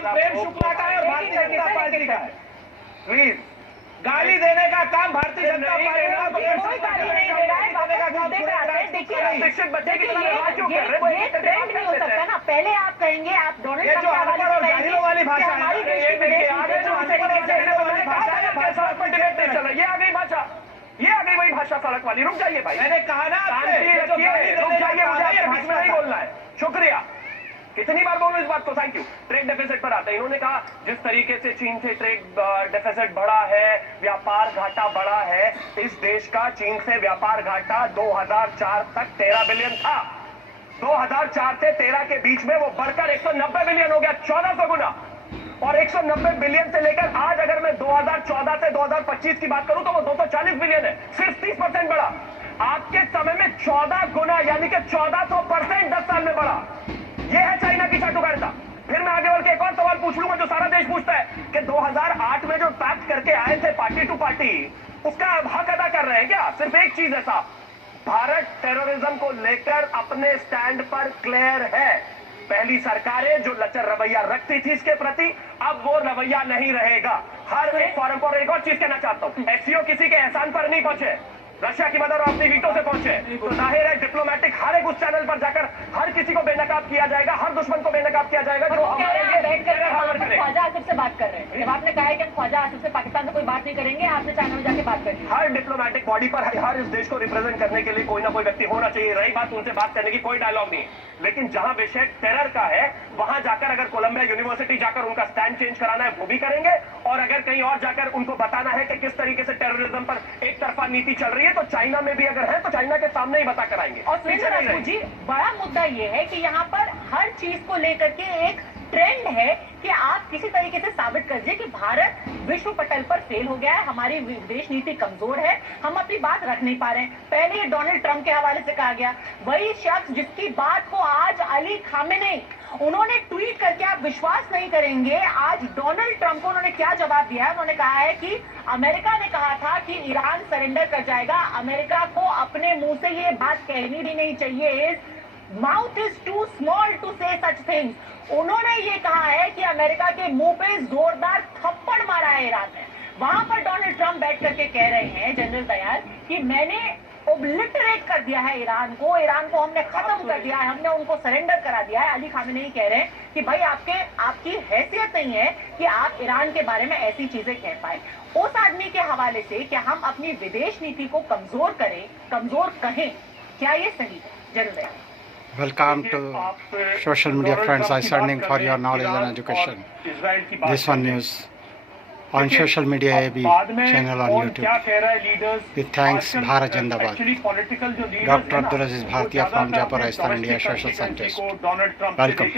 काम प्रेम शुक्ला का है और भारतीय जनता पार्टी का है। प्लीज, गाली देने का काम भारतीय जनता पार्टी का, कोई गाली नहीं दे रहा है। शिक्षित बच्चे की तरह व्यवहार क्यों कर रहे हैं? ये ट्रेंड नहीं हो सकता ना। पहले आप कहेंगे, आप डोनाल्ड ट्रंप के हवाले से कहेंगे वाली भाषा है, हमारी देश की विदेश नीति जो हम ये आ गई भाषा, ये आ गई वही भाषा सड़क वाली। रुक जाइए भाई, मैंने कहा ना, शांति रखिए, रुक जाइए, मुझे आपके बीच में नहीं बोलना है। शुक्रिया, कितनी बार बोलूं इस बात को? Thank you. ट्रेड डेफिसिट पर आते हैं। इन्होंने कहा जिस तरीके से चीन से ट्रेड डेफिसिट बढ़ा है, व्यापार घाटा बढ़ा है, इस देश का चीन से व्यापार घाटा 2004 तक 13 बिलियन था। 2004 से 13 के बीच में वो बढ़कर 190 बिलियन हो गया, 1400 गुना। और 190 बिलियन से लेकर आज अगर मैं 2014 से 2025 की बात करूं तो वो 240 बिलियन है, सिर्फ 30% बढ़ा। आपके समय में 14 गुना, यानी कि 1400% 10 साल में बढ़ा। यह है चाइना की चाटुकारिता। फिर मैं आगे बढ़ के एक और सवाल पूछ लूंगा जो सारा देश पूछता है कि 2008 में जो पैक्ट करके आए थे पार्टी टू पार्टी, उसका हक अदा कर रहे हैं क्या? सिर्फ एक चीज है साहब, भारत टेररिज्म को लेकर अपने स्टैंड पर क्लियर है। पहली सरकारें जो लचर रवैया रखती थी इसके प्रति, अब वो रवैया नहीं रहेगा। हर एक फॉरम पर एक और चीज कहना चाहता हूं, एससीओ किसी के एहसान पर नहीं पहुंचे, रशिया की मदद और अपनी वीटो से पहुंचे। तो जाहिर है डिप्लोमेटिक हर एक उस चैनल पर जाकर हर किसी को बेनकाब किया जाएगा, हर दुश्मन को बेनकाब किया जाएगा जो ख्वाजा आसिफ से बात कर रहे हैं। जब आपने कहा है कि ख्वाजा आसिफ से पाकिस्तान से कोई बात नहीं करेंगे, आपने चैनल में जाके बात करेंगे। हर डिप्लोमेटिक बॉडी पर हर इस देश को रिप्रेजेंट करने के लिए कोई ना कोई व्यक्ति होना चाहिए। रही बात उनसे बात करने की, कोई डायलॉग नहीं, लेकिन जहां विषय टेरर का है वहां जाकर अगर कोलंबिया यूनिवर्सिटी जाकर उनका स्टैंड चेंज कराना है वो भी करेंगे, और अगर कहीं और जाकर उनको बताना है कि किस तरीके से टेररिज्म पर एक तरफा नीति चल रही है तो चाइना में भी अगर है तो चाइना के सामने ही बता कर आएंगे। और जी बड़ा मुद्दा ये है कि यहाँ पर हर चीज को लेकर के एक ट्रेंड है कि आप किसी तरीके से साबित कर दीजिए कि भारत विश्व पटल पर फेल हो गया है, हमारी विदेश नीति कमजोर है, हम अपनी बात रख नहीं पा रहे हैं। पहले ये डोनाल्ड ट्रंप के हवाले से कहा गया, वही शख्स जिसकी बात को आज अली खामेनेई उन्होंने ट्वीट करके, आप विश्वास नहीं करेंगे, आज डोनाल्ड ट्रंप को उन्होंने क्या जवाब दिया है। उन्होंने कहा है कि अमेरिका ने कहा था कि ईरान सरेंडर कर जाएगा, अमेरिका को अपने मुंह से ये बात कहनी भी नहीं चाहिए, mouth is too small to say such things. उन्होंने ये कहा है कि अमेरिका के मुंह पे जोरदार थप्पड़ मारा है ईरान ने। वहां पर डोनाल्ड ट्रंप बैठ करके कह रहे हैं जनरल दयाल कि मैंने ओब्लिटरेट कर दिया है ईरान को हमने खत्म कर दिया है, हमने उनको सरेंडर करा दिया है। अली खामेनेई कह रहे हैं कि भाई आपकी हैसियत नहीं है कि आप ईरान के बारे में ऐसी चीजें कह पाए। उस आदमी के हवाले से क्या हम अपनी विदेश नीति को कमजोर कहें, क्या ये सही है? General Dayal, Welcome to social media friends. I sending for your knowledge and education. This one news on social media AB channel on YouTube. With thanks Bharat Zindabad. Dr. Abdul Aziz Bhartiya from Jaipur, Rajasthan, India, social scientist. Welcome.